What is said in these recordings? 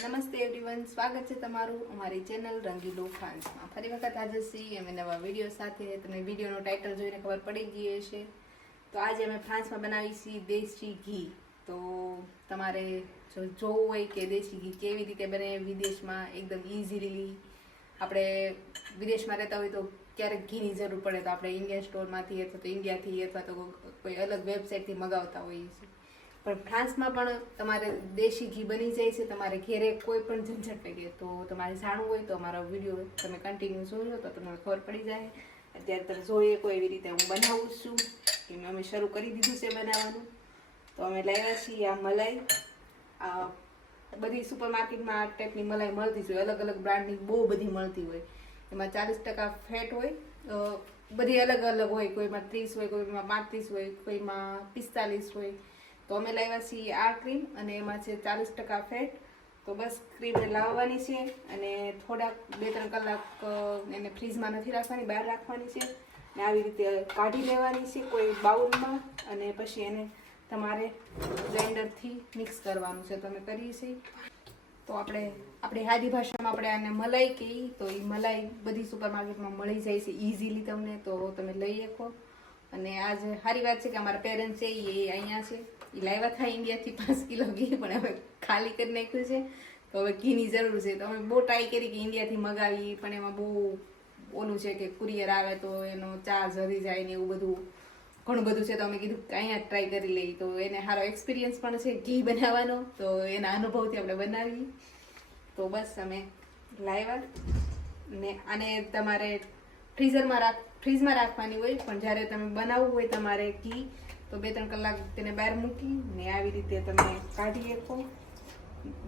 નમસ્તે એવરીવન, સ્વાગત છે તમારું અમારી ચેનલ રંગીલો ફ્રાન્સમાં. ફરી વખત હાજર છીએ અમે નવા વિડીયો સાથે. તમને વિડીયોનો ટાઇટલ જોઈને ખબર પડી ગઈ હશે. તો આજે અમે ફ્રાન્સમાં બનાવી છીએ દેશી ઘી. તો તમારે જો જોવું હોય કે દેશી ઘી કેવી રીતે બને વિદેશમાં એકદમ ઇઝીલી, આપણે વિદેશમાં રહેતા હોય તો ક્યારેક ઘીની જરૂર પડે તો આપણે ઇન્ડિયન સ્ટોરમાંથી અથવા તો ઇન્ડિયાથી અથવા તો કોઈ અલગ વેબસાઇટથી મગાવતા હોઈએ છીએ. પણ ફ્રાન્સમાં પણ તમારે દેશી ઘી બની જાય છે. તમારે ઘેરે કોઈ પણ ઝંઝટ લાગે તો તમારે જાણવું હોય તો અમારો વિડીયો તમે કન્ટિન્યુ જોજો તો તમને ખબર પડી જાય. અત્યારે તમે જોઈએ કોઈ એવી રીતે હું બનાવું છું કે અમે શરૂ કરી દીધું છે બનાવવાનું. તો અમે લાવ્યા છીએ આ મલાઈ. આ બધી સુપર માર્કેટમાં આ ટાઈપની મલાઈ મળતી જ હોય, અલગ અલગ બ્રાન્ડની બહુ બધી મળતી હોય. એમાં 40% ફેટ હોય, બધી અલગ અલગ હોય, કોઈમાં 30 હોય, કોઈમાં 35 હોય, કોઈમાં 45 હોય. તો અમે લાવ્યા છીએ આ ક્રીમ અને એમાં છે 40% ફેટ. તો બસ ક્રીમને લાવવાની છે અને થોડાક 2-3 કલાક એને ફ્રીજમાં નથી રાખવાની, બહાર રાખવાની છે. ને આવી રીતે કાઢી લેવાની છે કોઈ બાઉલમાં અને પછી એને તમારે બ્લેન્ડરથી મિક્સ કરવાનું છે. તો અમે કરીએ છીએ. તો આપણે આપણી સાદી ભાષામાં આપણે આને મલાઈ કહીએ. તો એ મલાઈ બધી સુપર માર્કેટમાં મળી જાય છે ઇઝીલી તમને, તો તમે લઈ શકો. અને આજ સારી વાત છે કે અમારા પેરેન્ટ છે એ અહીંયા છે. એ લાવ્યા હતા ઇન્ડિયાથી 5 કિલો ઘી, પણ હવે ખાલી કરી નાખ્યું છે. તો હવે ઘીની જરૂર છે. તો અમે બહુ ટ્રાય કરી કે ઇન્ડિયાથી મગાવી, પણ એમાં બહુ ઓલું છે કે કુરિયર આવે તો એનો ચાર્જ વધી જાય ને એવું બધું ઘણું બધું છે. તો અમે કીધું કે અહીંયા ટ્રાય કરી લઈએ. તો એને સારો એક્સપિરિયન્સ પણ છે ઘી બનાવવાનો, તો એના અનુભવથી આપણે બનાવીએ. તો બસ અમે લાવ્યા ને આને તમારે ફ્રીજમાં રાખવાની હોય, પણ જ્યારે તમે બનાવવું હોય તમારે ઘી તો 2-3 કલાક તેને બહાર મૂકી ને આવી રીતે તમે કાઢી શકો.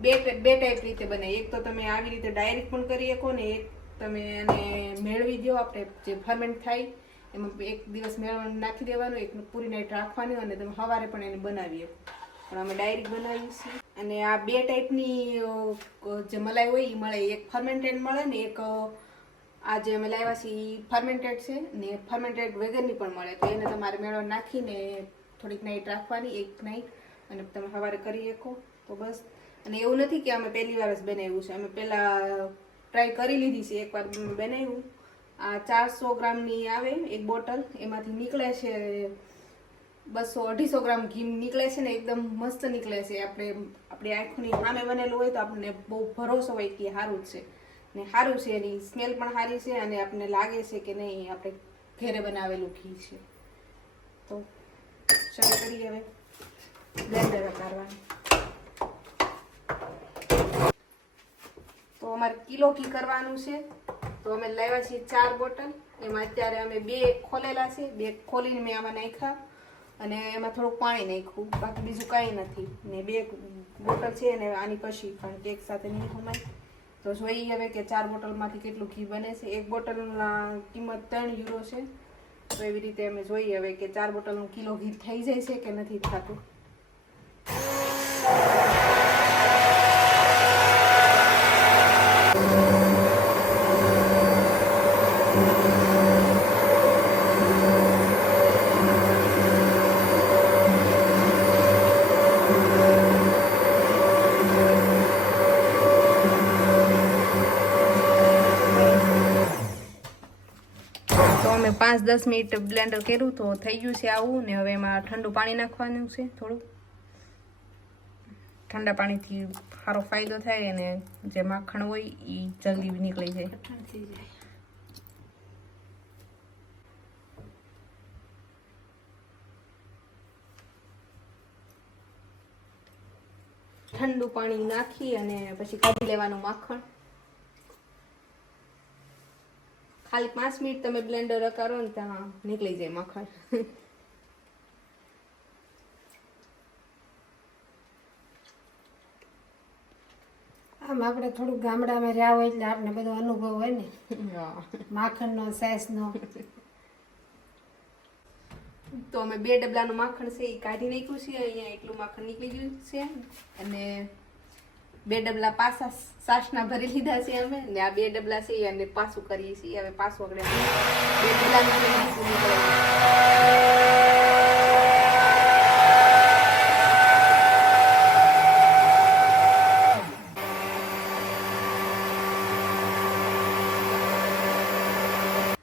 બે ટાઈપ રીતે બને. એક તો તમે આવી રીતે ડાયરેક્ટ પણ કરી શકો ને એક તમે એને મેળવી દો. આપણે જે ફર્મેન્ટ થાય એમાં એક દિવસ મેળવણ નાખી દેવાનું, એક પૂરી નાઈટ રાખવાની અને તમે સવારે પણ એને બનાવી શકો. પણ અમે ડાયરેક્ટ બનાવીએ છીએ. અને આ 2 ટાઈપની જે મલાઈ હોય એ મળે. એક ફર્મેન્ટેડ મળે ને એક આ જે અમે લાવ્યા છીએ એ ફર્મેન્ટેડ છે ને ફર્મેન્ટેડ વગરની પણ મળે. તો એને તમારે મેળવણ નાખીને થોડીક નાઈટ રાખવાની, એક નાઈટ, અને તમે સવારે કરી શકો. તો બસ. અને એવું નથી કે અમે પહેલી વાર જ બનાવ્યું છે, અમે પહેલાં ટ્રાય કરી લીધી છે, એકવાર બનાવ્યું. આ 400 ગ્રામની આવે એક બોટલ, એમાંથી નીકળે છે 200-250 ગ્રામ ઘી નીકળે છે ને એકદમ મસ્ત નીકળે છે. આપણી આંખોની સામે બનેલું હોય તો આપણને બહુ ભરોસો હોય કે સારું જ છે ને સારું છે. એની સ્મેલ પણ સારી છે અને આપણને લાગે છે કે નહીં આપણે ઘરે બનાવેલું ઘી છે. તો શરૂ કરીએ હવે બ્લેન્ડર કરવાનું. તો અમારે કિલો ઘી કરવાનું છે. તો અમે લાવ્યા છીએ 4 બોટલ. એમાં અત્યારે અમે 2 ખોલેલા છે, 2 ખોલીને મેં આમાં નાખ્યા અને એમાં થોડુંક પાણી નાખ્યું, બાકી બીજું કાંઈ નથી. ને 2 બોટલ છે અને આની પછી, કારણ કે એક સાથે નહીં ખમાય. તો જોઈએ હવે કે 4 બોટલમાંથી કેટલું ઘી બને છે. એક બોટલના કિંમત 3 યુરો છે. તો એવી રીતે અમે જોઈએ હવે કે 4 બોટલનું કિલો ઘી થઈ જાય છે કે નથી થતું. અમે 5-10 મિનિટ બ્લેન્ડર કર્યું તો થઈ ગયું છે આવું. ને હવે એમાં ઠંડુ પાણી નાખવાનું છે થોડું. ઠંડા પાણીથી સારો ફાયદો થાય અને જે માખણ હોય એ જલ્દી નીકળી જાય. ઠંડુ પાણી નાખી અને પછી કાઢી લેવાનું માખણ. ખાલી 5 મિનિટ તમે બ્લેન્ડર કરો ને ત્યાં નીકળી જાય માખણ. આમ આપણે થોડું ગામડામાં રહ્યા હોય એટલે આપણે બધો અનુભવ હોય ને માખણનો, સાસનો. તો અમે 2 ડબલાનું માખણ છે એ કાઢી નાખ્યું છે. અહીંયા એટલું માખણ નીકળી ગયું છે અને 2 ડબલા પાછા સાસના ભરી લીધા છે અમે. ને આ 2 ડબલા છે અને પાછું કરીએ છીએ. હવે પાછું આપણે 2 ડબલાનું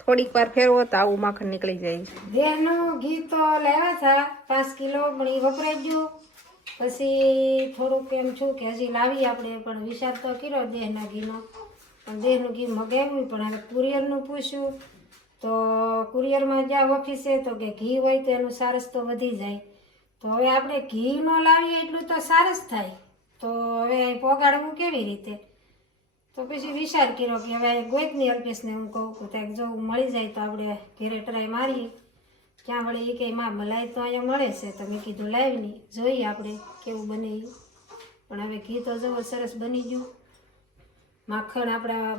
થોડીક વાર ફેરવો તો આવું માખણ નીકળી જાય છે. દેહનું ઘી તો લાવ્યા હતા 5 કિલો, પણ એ વપરાઈ ગયું. પછી થોડુંક એમ છું કે હજી લાવી આપણે, પણ વિચાર તો કર્યો દેહના ઘીનો, પણ દેહનું ઘી મગાવ્યું. પણ હવે કુરિયરનું પૂછ્યું તો કુરિયરમાં જ્યાં ઓફિસે તો કે ઘી હોય તો એનું સારસ તો વધી જાય. તો હવે આપણે ઘી ન લાવીએ એટલું તો સારસ થાય, તો હવે પોગાડવું કેવી રીતે? તો પછી વિચાર કર્યો કે હવે ગોઈકની અલ્પેશને હું કહું કે ત્યાં જો મળી જાય તો આપણે ઘેરે ટ્રાય મારીએ. ક્યાં વળે એ કંઈ માં મલાઈ તો અહીંયા મળે છે, તો મેં કીધું લાવી નહીં, જોઈએ આપણે કેવું બને એ. પણ હવે ઘી તો જવો સરસ બની ગયું. માખણ આપણા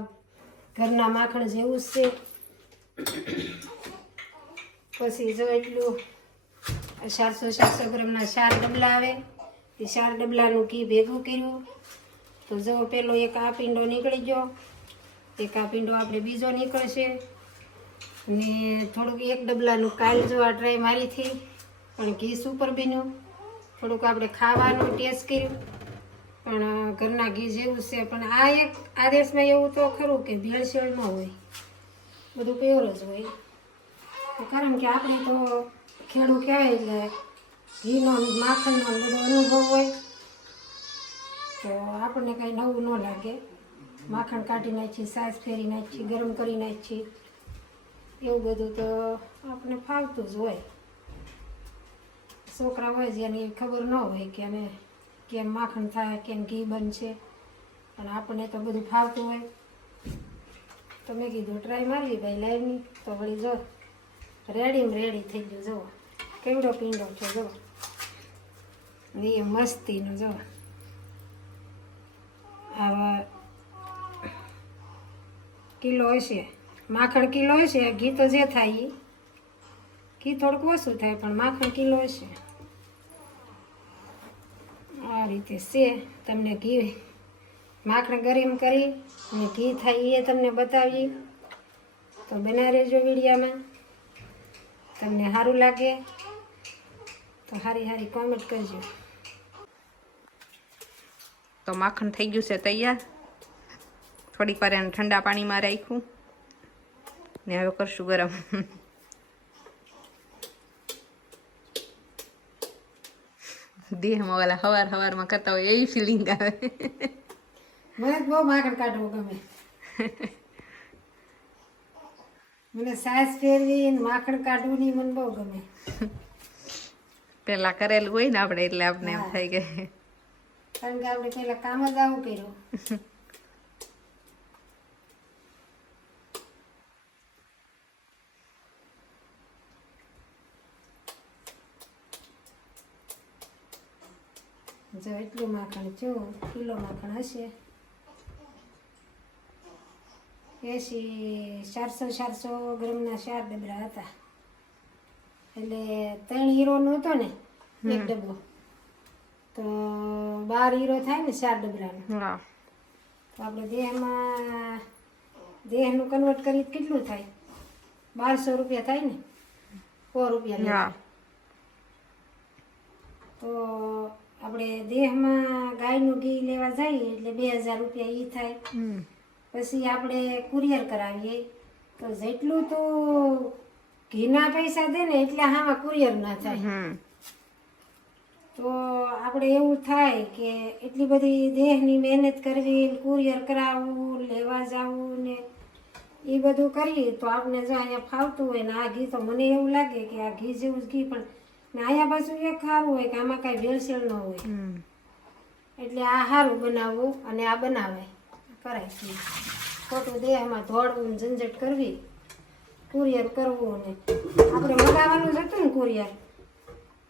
ઘરના માખણ જેવું જ છે. પછી જો એટલું 400 ગ્રામના 4 ડબલા આવે, એ 4 ડબલાનું ઘી ભેગું કર્યું. તો જો પેલો એક આ પીંડો નીકળી ગયો, એક આ પીંડો આપણે બીજો નીકળશે. ને થોડુંક 1 ડબલાનું કાલ જો આ ટ્રાય મારીથી પણ ઘી સુપર બન્યું. થોડુંક આપણે ખાવાનું ટેસ્ટ કર્યું, પણ ઘરના ઘી જેવું છે. પણ આ એક આદેશમાં એવું તો ખરું કે ભેળસેળ ન હોય, બધું પ્યોર જ હોય. કારણ કે આપણે તો ખેડૂત કહેવાય એટલે ઘીનો માખણનો બધો અનુભવ હોય, તો આપણને કંઈ નવું ન લાગે. માખણ કાઢી નાખીએ, સાસ ફેરી નાખીએ, ગરમ કરી નાખીએ, એવું બધું તો આપણે ફાવતું જ હોય. છોકરા હોય જેને એવી ખબર ન હોય કે અમે કેમ માખણ થાય, કેમ ઘી બનશે, અને આપણને તો બધું ફાવતું હોય. તો મેં કીધું ટ્રાય મારવી ભાઈ લાઈવની, તો વળી જો રેડી થઈ ગયું. જુઓ કેવડો પીંડો છે, જુઓ એ મસ્તીનો. જુઓ આવા કિલો હશે, માખણ કિલો હશે. ઘી તો જે થાય એ ઘી થોડુંક ઓછું થાય, પણ માખણ કિલો હશે. આ રીતે છે. તમને ઘી માખણ ગરમ કરી અને ઘી થાય એ તમને બતાવીએ, તો બના રહેજો વિડીયામાં. તમને સારું લાગે તો સારી કોમેન્ટ કરજો. તો માખણ થઈ ગયું છે તૈયાર. થોડીક વાર એને ઠંડા પાણીમાં રાખ્યું ને હવે કરશું ગરમ. દેહમાં ઓલા હવારમાં કરતા હોય એવી ફિલિંગ આવે. મને બહુ માખણ કાઢવું ગમે. મને સાસ ફેરવી માખણ કાઢવું નહીં મને બહુ ગમે. પેલા કરેલું હોય ને આપણે એટલે આપણે એમ થાય કે, કારણ કે આપણે પેલા કામ જ આવું કર્યું. જો એટલું માખણ જો કિલો માખણ હશે 400 ગ્રામના 4 ડબલા હતા. એટલે 3 હીરોનું હતો ને એક ડબ્બો, તો 12 હીરો થાય ને 4 ડબલાનું. તો આપણે દેહનું કન્વર્ટ કરી કેટલું થાય? 1200 રૂપિયા થાય ને, 100 રૂપિયા. તો આપણે દેહમાં ગાયનું ઘી લેવા જઈએ એટલે 2000 રૂપિયા એ થાય. પછી આપણે કુરિયર કરાવીએ તો જેટલું તો ઘીના પૈસા દે ને એટલે આમાં કુરિયર ના થાય. તો આપણે એવું થાય કે એટલી બધી દેહની મહેનત કરવી, કુરિયર કરાવવું, લેવા જવું ને એ બધું કરીએ તો આપણે જો અહીંયા ફાવતું હોય ને. આ ઘી તો મને એવું લાગે કે આ ઘી જેવું જ ઘી, પણ ને અહીંયા પાછું એક સારું હોય કે આમાં કાંઈ ભેળસેળ ન હોય. એટલે આ સારું બનાવવું અને આ બનાવે કરાય છે. ખોટું દેહમાં દોડવું, ઝંઝટ કરવી, કુરિયર કરવું ને આપણે મગાવવાનું જ હતું ને કુરિયર.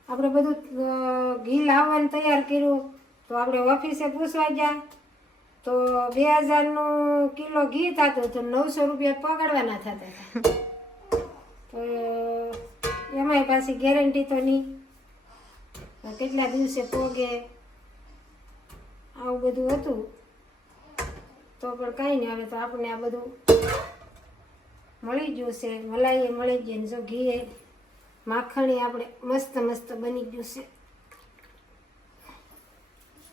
આપણે બધું ઘી લાવવાનું તૈયાર કર્યું, તો આપણે ઓફિસે પૂછવા ગયા તો 2000નું કિલો ઘી થતું તો 900 રૂપિયા પગાડવાના થતા હતા. તો એમાંય પાછી ગેરંટી તો નહીં, કેટલા દિવસે પોગે આવું બધું હતું. તો પણ કાંઈ નહીં, હવે તો આપણને આ બધું મળી ગયું છે. મલાઈ મળી ગઈ ને જો ઘી માખણી આપણે મસ્ત બની ગયું છે.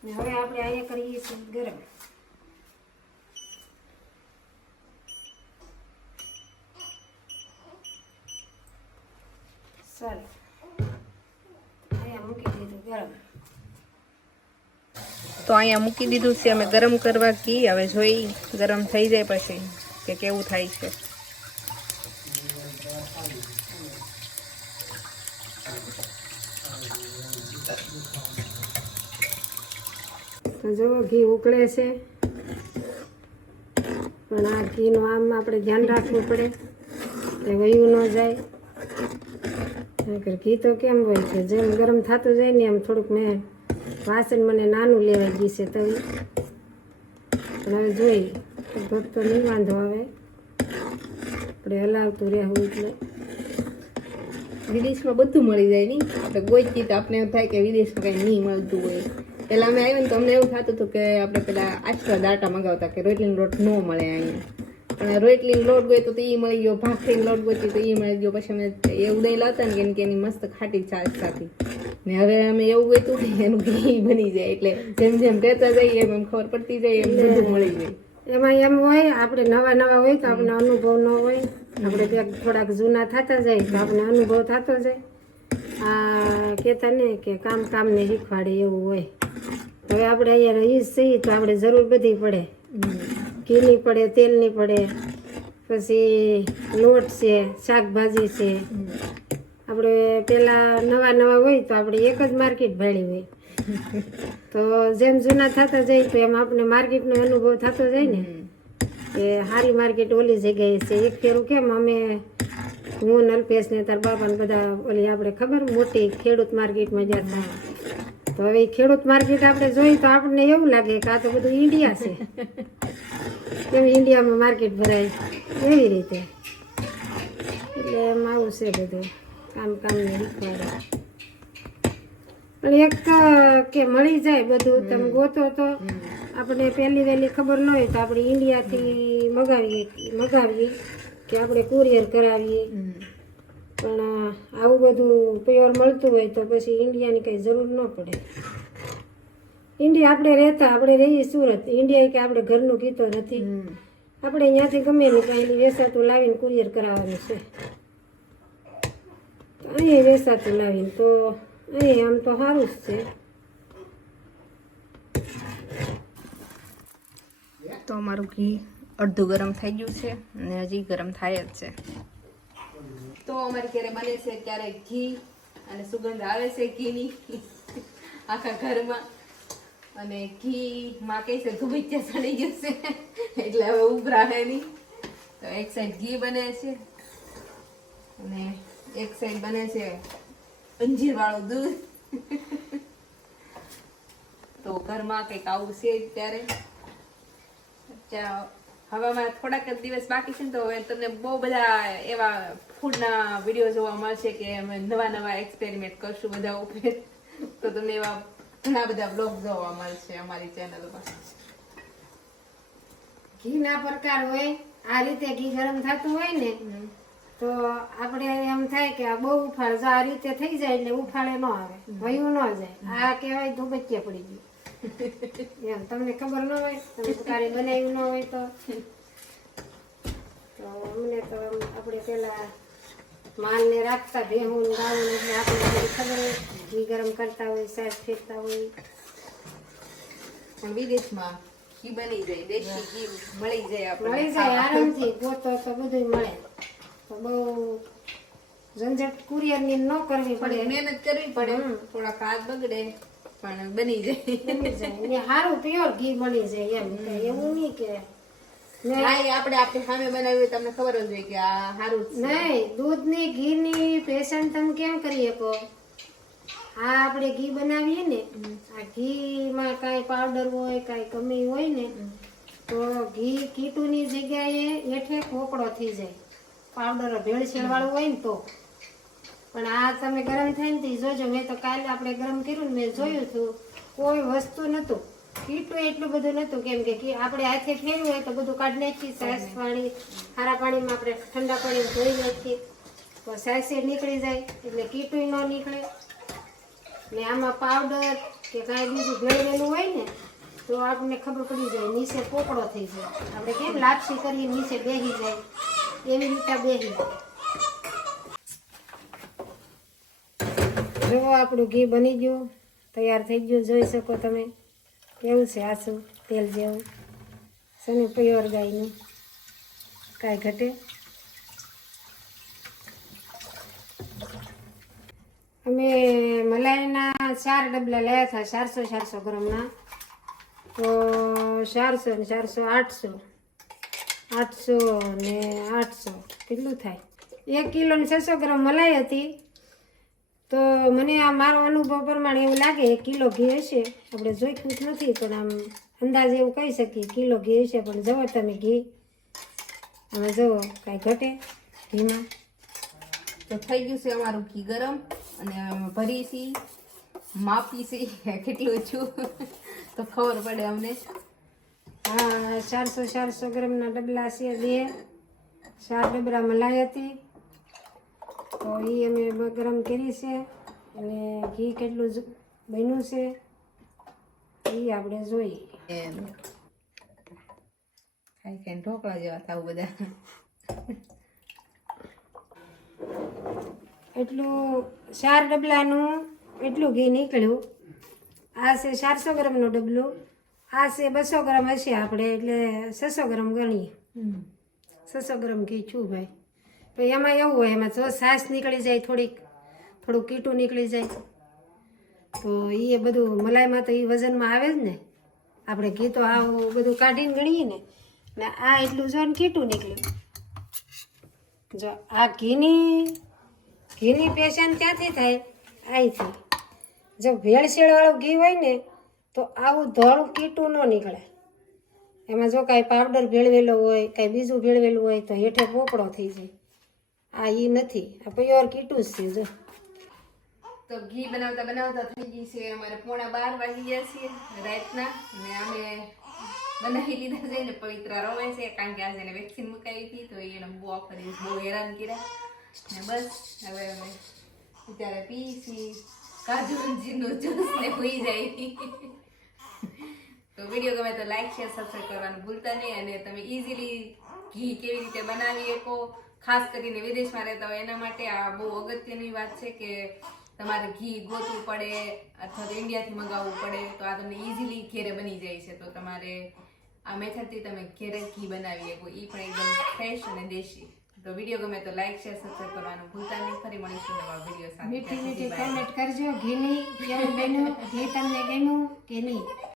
ને હવે આપણે અહીંયા કરીએ છીએ ગરમ. ચાલો અહીંયા મૂકી દીધું ગરમ. તો અહીંયા મૂકી દીધું છે અમે ગરમ કરવા ઘી. હવે જોઈ ગરમ થઈ જાય પછી કે કેવું થાય છે. તો જો ઘી ઉકળે છે, પણ આ ઘીનું આમ આપણે ધ્યાન રાખવું પડે કે વયું ન જાય. નહીંતર ઘી તો કેમ હોય છે, જેમ ગરમ થતું જાય ને એમ થોડુંક મેં વાસણ મને નાનું લેવાઈ ગયું છે તવી, પણ હવે જોઈ લગભગ તો નહીં વાંધો આવે, આપણે હલાવતું રહેવું. એટલે વિદેશમાં બધું મળી જાય નહીં, આપણે ગોઈતી તો આપણે એવું થાય કે વિદેશમાં કંઈ નહીં મળતું હોય. પહેલાં અમે આવ્યા ને તો અમને એવું થતું હતું કે આપણે પેલા આશરા દાટા મંગાવતા કે રોટલીનો લોટ ન મળે અહીંયા, પણ રોટલીનો લોટ ગયો તો એ મળી ગયો, ભાખરીનો લોટ ગયો તો એ મળી ગયો. પછી અમે એવું નહીં લાવતા ને કે એની મસ્ત ખાટી છાશ સાથે. ને હવે અમે એવું ગયું કે એનું ઘી બની જાય, એટલે જેમ જેમ રહેતા જઈએ એમ ખબર પડતી જાય એમ બધું મળી જાય. એમાં એમ હોય આપણે નવા નવા હોય તો આપણને અનુભવ ન હોય, આપણે ક્યાંક થોડાક જૂના થતા જાય તો આપણને અનુભવ થતો જાય. આ કહેતા ને કે કામને શીખવાડે એવું હોય. હવે આપણે અહીંયા રહીએ છીએ તો આપણે જરૂર બધી પડે, ઘીની પડે, તેલની પડે, પછી લોટ છે, શાકભાજી છે. આપણે પેલા નવા હોય તો આપણે એક જ માર્કેટ ભાડી હોય, તો જેમ જૂના થતા જાય તો એમ આપણે માર્કેટનો અનુભવ થતો જાય ને કે સારી માર્કેટ ઓલી જગ્યાએ છે. એક ફેરું કેમ અમે હું નલપેશ ને તાર બાપા ને બધા ઓલી આપણે ખબર મોટી ખેડૂત માર્કેટમાં જતા, તો હવે ખેડૂત માર્કેટ આપણે જોઈ તો આપણને એવું લાગે કે આ તો બધું ઇન્ડિયા છે, કેમ ઇન્ડિયામાં માર્કેટ ભરાય એવી રીતે. એટલે એમ આવું છે બધું કામને શીખવાડે. પણ એક કે મળી જાય બધું, તમે ગોતો તો આપણે પહેલી વહેલી ખબર ન હોય તો આપણે ઇન્ડિયાથી મગાવીએ કે આપણે કુરિયર કરાવીએ. પણ આવું બધું પ્યોર મળતું હોય તો પછી ઇન્ડિયાની કંઈ જરૂર ન પડે. ઇન્ડિયા આપણે રહીએ સુરત, ઇન્ડિયા કે આપણે ઘરનું કીધો નથી, આપણે અહીંયાથી ગમે ને કાંઈ વેસાતું લાવીને કુરિયર કરાવવાનું છે. અહીંયા વેસાતું લાવીને તો અહીંયા આમ તો સારું જ છે. તો અમારું ઘી અડધું ગરમ થઈ ગયું છે અને હજી ગરમ થાય જ છે. તો અમારી ઘરે બને છે ત્યારે ઘી અને સુગંધ આવે છે ઘીની આખા ઘરમાં. અને ઘીમાં કઈ છે ધુબીચ્યા ચડી જશે એટલે હવે ઉભરાશે નહીં. તો એક સાઈડ ઘી બને છે અને એક સાઈડ બને છે અંજીર વાળું દૂધ. તો ઘરમાં કંઈક આવું છે ત્યારે. હવામાં થોડાક જ દિવસ બાકી છે ને તો હવે તમને બહુ બધા એવા ફૂડના વિડીયો જોવા મળશે કે અમે નવા એક્સપેરિમેન્ટ કરશું બધા ઉપર. તો તમને એવા ઘણા બધા બ્લોગ જોવા મળશે અમારી ચેનલ પર. ઘીના પ્રકાર હોય, આ રીતે ઘી ગરમ થતું હોય ને તો આપણે એમ થાય કે આ બહુ ઉફાળ, જો આ રીતે થઈ જાય એટલે ઉફાળે ન આવે, વયું ન જાય. આ કહેવાય ધુબચ્ચે પડી ગયું એમ. તમને ખબર ન હોય, તમે ક્યારે બનાવ્યું ન હોય તો અમને તો આપણે પેલા માલને રાખતા ભેહું ગાવું એટલે આપણે બધી ખબર હોય, ઘી ગરમ કરતા હોય, સાસ ફેરતા હોય. પણ વિદેશમાં ઘી બની જાય, દેશી ઘી મળી જાય, મળી જાય આરામથી, ગોતો તો બધું મળે. તો બહુ ઝંઝટ કુરિયરની ન કરવી પડે, મહેનત કરવી પડે, થોડાક હાથ બગડે પણ બની જાય. ને સારું પ્યોર ઘી મળી જાય એમ. એવું નહીં કે આપણે આપણી સામે બનાવ્યું તમને ખબર જ હોય કે આ સારું નહીં. દૂધની ઘીની પેશન્ટ તમે કેમ કરી શકો? આ આપણે ઘી બનાવીએ ને, આ ઘીમાં કાંઈ પાવડર હોય, કાંઈ કમી હોય ને તો ઘી કીટુની જગ્યાએ હેઠે કોકડો થઈ જાય, પાવડર ભેળસેળ વાળું હોય ને તો. પણ આ તમે ગરમ થાય ને જોજો, મેં તો કાલે આપણે ગરમ કર્યું ને મેં જોયું હતું, કોઈ વસ્તુ નહોતું, કીટું એટલું બધું નહોતું. કેમ કે આપણે હાથે ફેરવું હોય તો બધું કાઢી નાખીએ, સાસ પાણી ખારા પાણીમાં આપણે ઠંડા પાણીમાં ધોઈ નાખીએ તો સાસે નીકળી જાય, એટલે કીટું ન નીકળે. ને આમાં પાવડર કે કાંઈ બીજું ભેળવેલું હોય ને તો આપણને ખબર પડી જાય, નીચે પોકળો થઈ જાય. આપણે કેમ લાપસી કરીએ નીચે બેસી જાય એવી રીતે બેસી જાય. જુઓ આપણું ઘી બની ગયું, તૈયાર થઈ ગયું, જોઈ શકો તમે કેવું છે આસું તેલ જેવું છે ને, પ્યોર ગાયનું, કાંઈ ઘટે. અમે મલાઈના 4 ડબલા લાવ્યા હતા 400 ગ્રામના, તો 400 ને 400 800 ને 800 કેટલું થાય? 1 કિલો ને 600 ગ્રામ મલાઈ હતી. તો મને આ મારો અનુભવ પ્રમાણે એવું લાગે 1 કિલો ઘી હશે. આપણે જોઈતું જ નથી પણ આમ અંદાજ એવું કહી શકીએ કિલો ઘી હશે. પણ જુઓ તમે ઘી, આમાં જુઓ કાંઈ ઘટે ઘીમાં. તો થઈ ગયું છે અમારું ઘી ગરમ અને અમે ભરીશી માપીશી કેટલું છું તો ખબર પડે અમને. હા 400 ગ્રામના ડબલા છે, 4 ડબલા મલાઈ હતી. તો એ અમે ગરમ કરી છે અને ઘી કેટલું બન્યું છે એ આપણે જોઈએ. એમ ખાઈ ખાઈને ઢોકળા જેવા થાવ બધા. એટલું 4 ડબલાનું એટલું ઘી નીકળ્યું. આ છે 400 ગ્રામનું ડબલું, આ છે 200 ગ્રામ હશે આપણે, એટલે 600 ગ્રામ ગણીએ. 600 ગ્રામ ઘી છું ભાઈ. તો એમાં એવું હોય, એમાં જો છાશ નીકળી જાય, થોડું કીટું નીકળી જાય, તો એ બધું મલાઈમાં તો એ વજનમાં આવે જ ને. આપણે ઘી તો આવું બધું કાઢીને ગણીએ ને આ એટલું જો ને કીટું નીકળ્યું. જો આ ઘીની પેશાન ક્યાંથી થાય? અહીંથી. જો ભેળસેળવાળું ઘી હોય ને તો આવું ધોળું કીટું ન નીકળે. એમાં જો કાંઈ પાવડર ભેળવેલો હોય, કાંઈ બીજું ભેળવેલું હોય તો હેઠે પોપડો થઈ જાય. આ એ નથી, આ પ્યોર કીટું જ છે. જો તો ઘી બનાવતા બનાવતા થઈ ગઈ છે અમારે 11:15 વાગી ગયા છે રાતના, અને અમે બનાવી લીધા છે ને પવિત્ર રોવે છે કારણ કે આજે એને વેક્સિન મુકાવી હતી તો એને બહુ આખો દિવસ બહુ હેરાન કર્યા. ને બસ હવે અમે અત્યારે પીસી કાજુ અંજીરનો જ્યુસ ને પી જાય. તો વિડીયો ગમે તો લાઈક શેર સબસ્ક્રાઈબ કરવાનું ભૂલતા નહીં. અને તમે ઇઝીલી ઘી કેવી રીતે બનાવી શકો, ખાસ કરીને વિદેશમાં રહેતા હોય એના માટે આ બહુ અગત્યની વાત છે કે તમારે ઘી ગોતવું પડે અથવા તો ઇન્ડિયાથી મંગાવવું પડે, તો આ તમને ઇઝીલી ઘેરે બની જાય છે. તો તમારે આ મેથડથી તમે ઘેરે ઘી બનાવી શકો, એ પણ એકદમ ફ્રેશ અને દેશી. તો વિડીયો ગમે તો લાઈક શેર સબસ્ક્રાઈબ કરવાનું ભૂલતા નહીં. ફરી મળીશું નવા વિડીયો સાથે. મીઠી કમેન્ટ કરજો ઘીની કેવું બન્યું, ઘી તમને ગમ્યું કે નહીં.